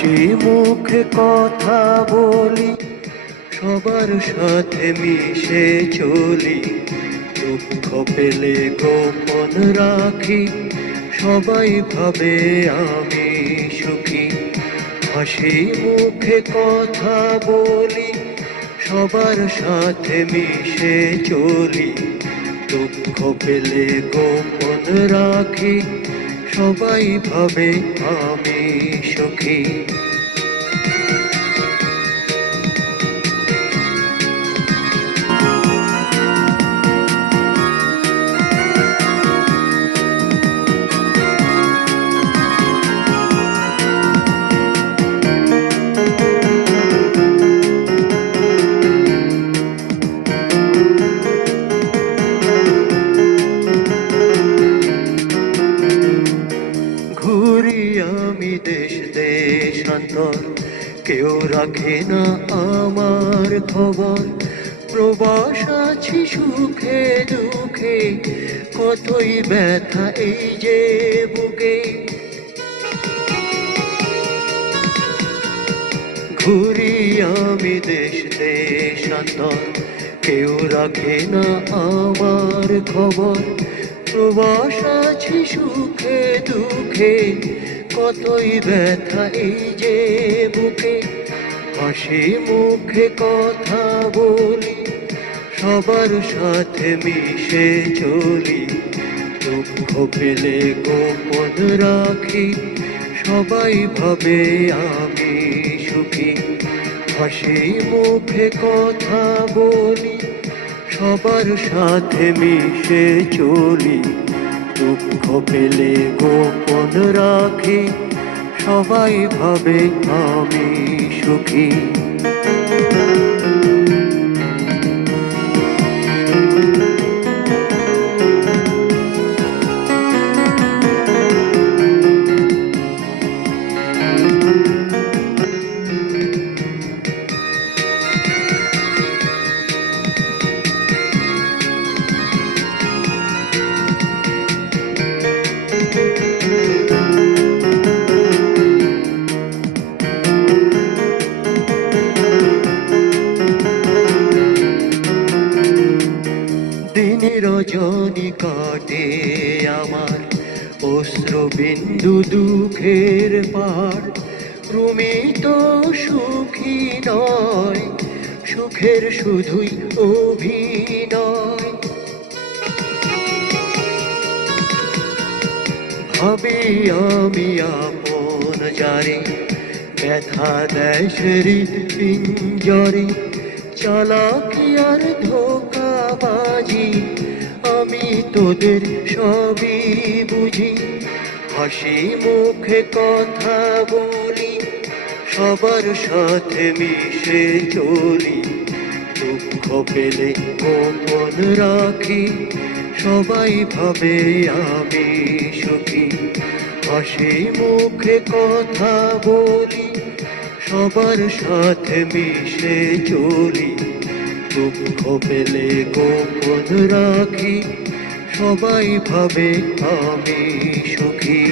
হাসি মুখে কথা বলি, সবার সাথে মিশে চলি। দুঃখ পেলে গোপন রাখি, সবাই ভাবে আমি সুখী। হাসি মুখে কথা বলি, সবার সাথে মিশে চলি। দুঃখ পেলে গোপন রাখি, সবাই ভাবে আমি সুখী। ঘুরি আমি দেশ দেশান্তর, কেউ রাখে না আমার খবর। প্রবাস আছি সুখে দুঃখে, কতই ব্যথা এই যে বুকে। ঘুরি আমি দেশ দেশান্তর, কেউ রাখে না আমার খবর। প্রবাস আছি সুখে দুঃখে, কতই ব্যথা এই যে বুকে। হাসি মুখে কথা বলি, সবার সাথে মিশে চলি। দুঃখ পেলে গোপন রাখি, সবাই ভাবে আমি সুখী। হাসি মুখে কথা বলি, সবার সাথে মিশে চলি। দুঃখ পেলে গোপন রাখি, সবাই ভাবে আমি সুখী। দিন রজনী কাটে আমার, অশ্রু বিন্দু দুঃখের পার। তুমি তো সুখী নয়, সুখের শুধুই অভিনয়। ভাবি আমি আপন যারে, ব্যথা দেয় হৃদ পিঞ্জরে। চালাকি আর ধোঁকাবাজি, আমি তোদের সবই বুঝি। হাসি মুখে কথা বলি, সবার সাথে মিশে চলি। দুঃখ পেলে গোপন রাখি, সবাই ভাবে আমি সুখী। হাসি মুখে কথা বলি, সবার সাথে মিশে চলি। দুঃখ পেলে গোপন রাখি, সবাই ভাবে আমি সুখী।